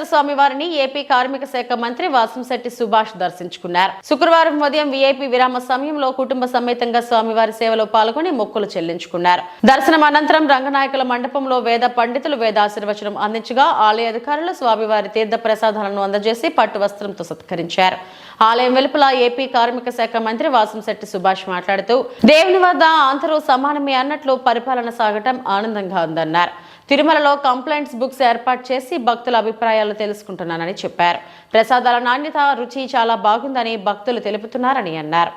వెంకటేశ్వర స్వామి వారిని ఏపీ కార్మిక శాఖ మంత్రి వాసంశెట్టి సుభాష్ దర్శించుకున్నారు. శుక్రవారం ఉదయం వీఐపీ విరామ సమయంలో కుటుంబ సమేతంగా స్వామివారి సేవలో పాల్గొని మొక్కులు చెల్లించుకున్నారు. దర్శనం అనంతరం రంగనాయకుల మండపంలో వేద పండితులు వేదాశీర్వచనం అందించగా ఆలయ అధికారులు స్వామివారి తీర్థ ప్రసాదాలను అందజేసి పట్టు వస్త్రంతో సత్కరించారు. ఆలయం వెలుపల ఏపీ కార్మిక శాఖ మంత్రి వాసంశెట్టి సుభాష్ మాట్లాడుతూ దేవుని వద్ద అందరూ సమానమే అన్నట్లు పరిపాలన సాగటం ఆనందంగా ఉందన్నారు. తిరుమలలో కంప్లైంట్స్ బుక్స్ ఏర్పాటు చేసి భక్తుల అభిప్రాయాలు తెలుసుకుంటున్నానని చెప్పారు. ప్రసాదాల నాణ్యత, రుచి చాలా బాగుందని భక్తులు తెలుపుతున్నారని అన్నారు.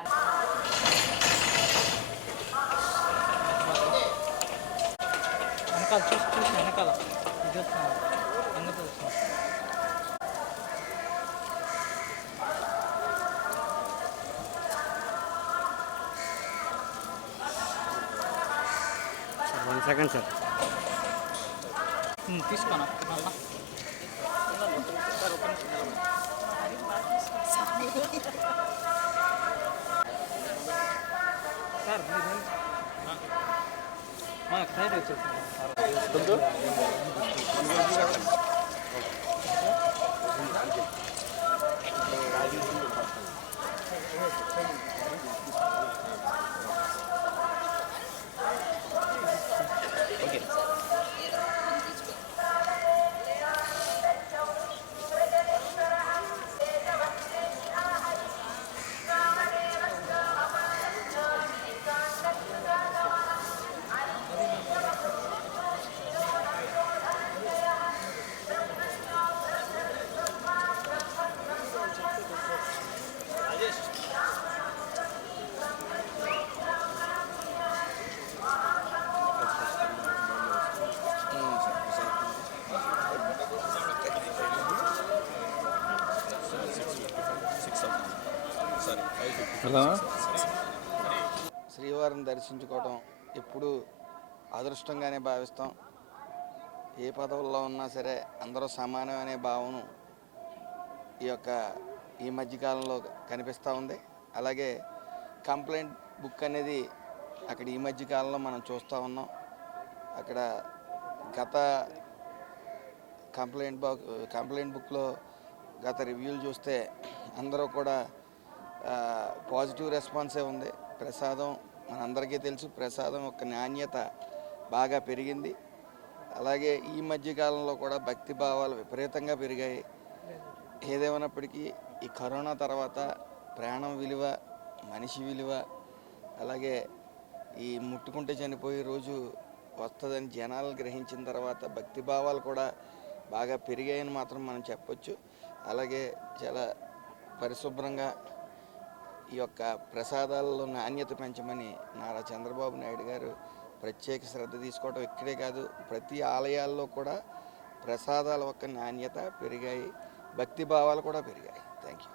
తీసుకోనా సార్ సైడ్ వచ్చేసి శ్రీవారిని దర్శించుకోవడం ఎప్పుడు అదృష్టంగానే భావిస్తాం. ఏ పదవుల్లో ఉన్నా సరే అందరూ సమానం అనే భావన ఈ మధ్యకాలంలో కనిపిస్తూ ఉంది. అలాగే కంప్లైంట్ బుక్ అనేది అక్కడ ఈ మధ్యకాలంలో మనం చూస్తూ ఉన్నాం. అక్కడ గత కంప్లైంట్ బుక్లో గత రివ్యూలు చూస్తే అందరూ కూడా పాజిటివ్ రెస్పాన్సే ఉంది. ప్రసాదం మనందరికీ తెలుసు, ప్రసాదం యొక్క నాణ్యత బాగా పెరిగింది. అలాగే ఈ మధ్యకాలంలో కూడా భక్తి భావాలు విపరీతంగా పెరిగాయి. ఏదేమైనప్పటికీ ఈ కరోనా తర్వాత ప్రాణం విలువ, మనిషి విలువ, అలాగే ఈ ముట్టుకుంటే చనిపోయే రోజు వస్తుందని జనాలు గ్రహించిన తర్వాత భక్తి భావాలు కూడా బాగా పెరిగాయని మాత్రం మనం చెప్పొచ్చు. అలాగే చాలా పరిశుభ్రంగా ఈ యొక్క ప్రసాదాలలో నాణ్యత పెంచమని నారా చంద్రబాబు నాయుడు గారు ప్రత్యేక శ్రద్ధ తీసుకోవడం ఇక్కడే కాదు, ప్రతి ఆలయాల్లో కూడా ప్రసాదాల యొక్క నాణ్యత పెరిగాయి, భక్తి భావాలు కూడా పెరిగాయి.